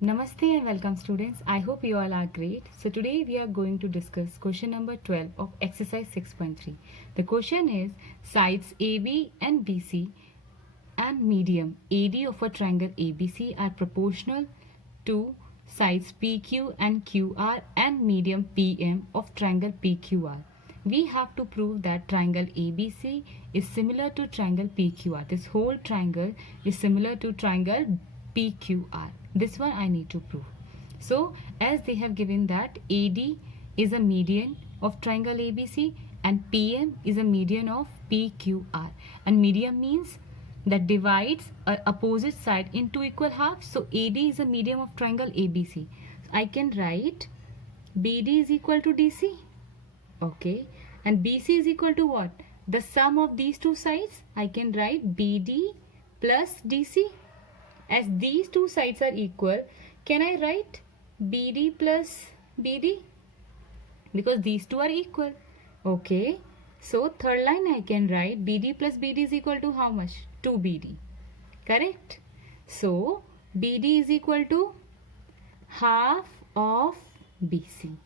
Namaste and welcome students. I hope you all are great. So today we are going to discuss question number 12 of exercise 6.3. The question is sides AB and BC and medium AD of a triangle ABC are proportional to sides PQ and QR and medium PM of triangle PQR. We have to prove that triangle ABC is similar to triangle PQR. This whole triangle is similar to triangle PQR. This one I need to prove. So as they have given that AD is a median of triangle ABC and PM is a median of PQR, and median means that divides a opposite side into equal halves. So AD is a median of triangle ABC. I can write BD is equal to DC. Okay, and BC is equal to what? The sum of these two sides. I can write BD plus DC. As these two sides are equal, can I write BD plus BD? Because these two are equal. Okay, so third line I can write BD plus BD is equal to how much? 2BD. Correct? So BD is equal to half of BC.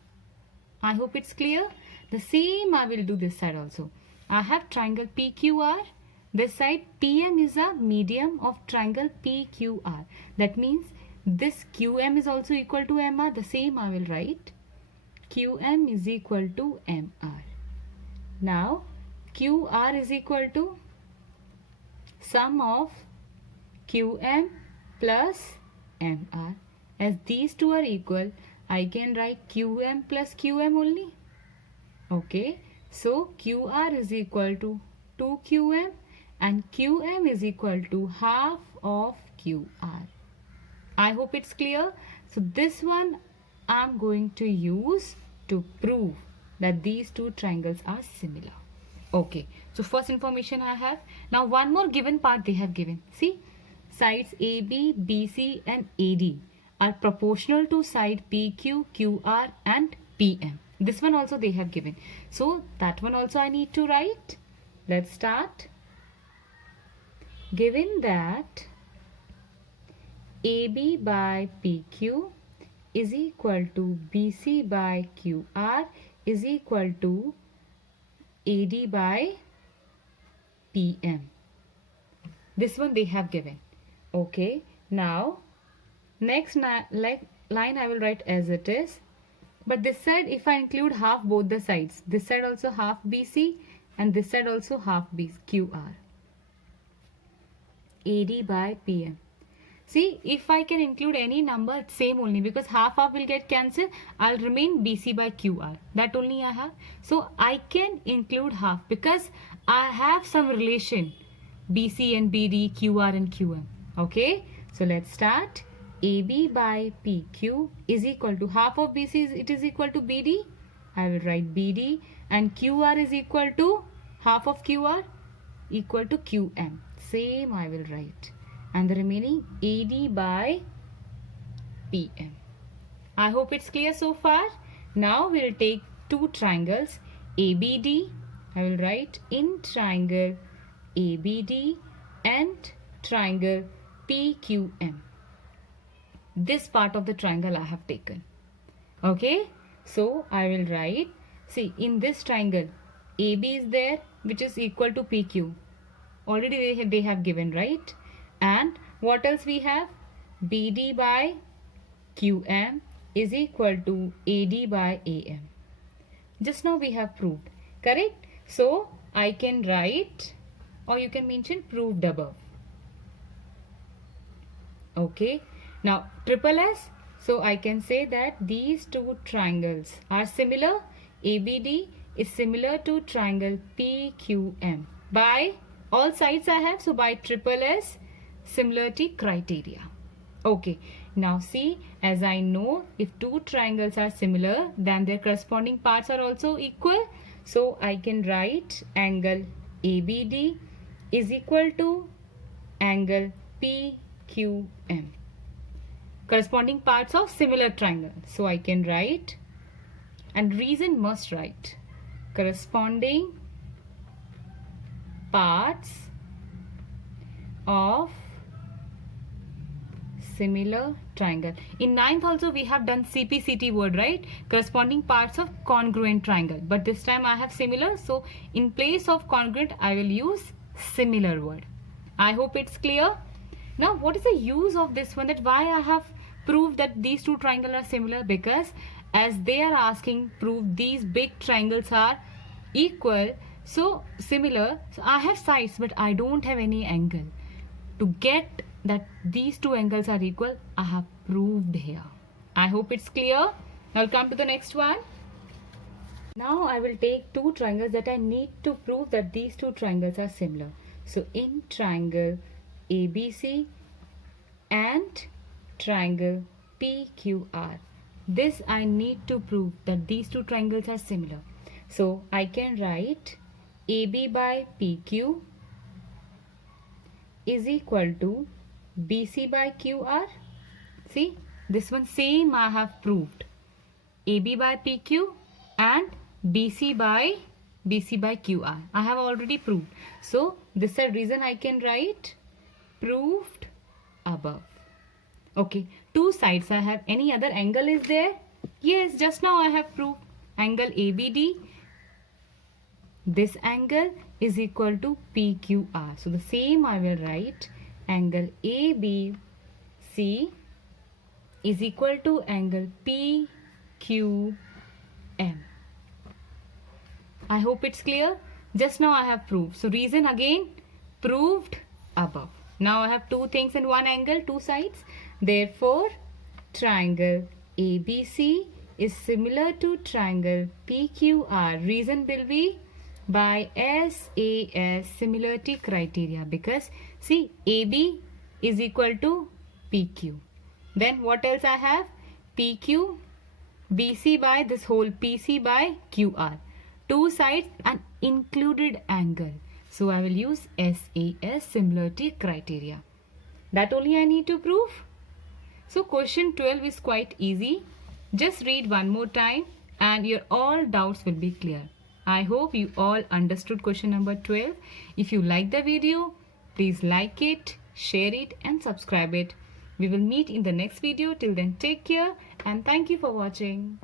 I hope it's clear. The same I will do this side also. I have triangle PQR. This side PM is a medium of triangle PQR. That means this QM is also equal to MR. The same I will write. QM is equal to MR. Now QR is equal to sum of QM plus MR. As these two are equal, I can write QM plus QM only. Okay, so QR is equal to 2QM and QM is equal to half of QR. I hope it's clear. So this one I'm going to use to prove that these two triangles are similar. Okay, so first information I have. Now one more given part they have given. See, sides AB, BC and AD are proportional to side PQ, QR and PM. This one also they have given. So that one also I need to write. Let's start. Given that AB by PQ is equal to BC by QR is equal to AD by PM. This one they have given. Okay, now next line I will write as it is. But this side, if I include half both the sides, this side also half BC and this side also half QR. AD by PM. See, if I can include any number, same only, because half will get cancelled. I'll remain BC by QR. That only I have. So I can include half because I have some relation BC and BD, QR and QM. Okay, so let's start. AB by PQ is equal to half of BC, it is equal to BD. I will write BD, and QR is equal to half of QR equal to QM. Same I will write. And the remaining AD by PM. I hope it's clear so far. Now we'll take two triangles ABD. I will write in triangle ABD and triangle PQM. This part of the triangle I have taken. Okay, so I will write, see, in this triangle AB is there, which is equal to PQ. Already they have given, right? And what else we have? BD by QM is equal to AD by AM. Just now we have proved, correct? So I can write, or you can mention proved above. Okay, now triple S. So I can say that these two triangles are similar. ABD is similar to triangle PQM by all sides I have. So by triple S similarity criteria. Okay, now see, as I know, if two triangles are similar, then their corresponding parts are also equal. So I can write angle ABD is equal to angle PQM. Corresponding parts of similar triangle. So I can write, and reason must write, corresponding parts of similar triangle. In ninth also we have done CPCT word, right? Corresponding parts of congruent triangle. But this time I have similar. So in place of congruent, I will use similar word. I hope it's clear. Now what is the use of this one? That why I have proved that these two triangles are similar? Because as they are asking, prove these big triangles are equal. So similar. So I have sides but I don't have any angle. To get that these two angles are equal, I have proved here. I hope it's clear. Now I'll come to the next one. Now I will take two triangles that I need to prove that these two triangles are similar. So in triangle ABC and triangle PQR, this I need to prove that these two triangles are similar. So I can write AB by PQ is equal to BC by QR. See, this one same I have proved. AB by PQ and BC by QR. I have already proved. So this is the reason I can write proved above. Okay, two sides I have. Any other angle is there? Yes, just now I have proved angle ABD. This angle is equal to PQR. So the same I will write angle ABC is equal to angle PQM. I hope it's clear. Just now I have proved. So reason again, proved above. Now I have two things in one angle, two sides. Therefore, triangle ABC is similar to triangle PQR. Reason will be by SAS similarity criteria, because see, AB is equal to PQ. Then what else I have? PQ, BC by this whole PC by QR. Two sides and included angle. So I will use SAS similarity criteria. That only I need to prove. So question 12 is quite easy. Just read one more time and your all doubts will be clear. I hope you all understood question number 12. If you like the video, please like it, share it and subscribe it. We will meet in the next video. Till then, take care and thank you for watching.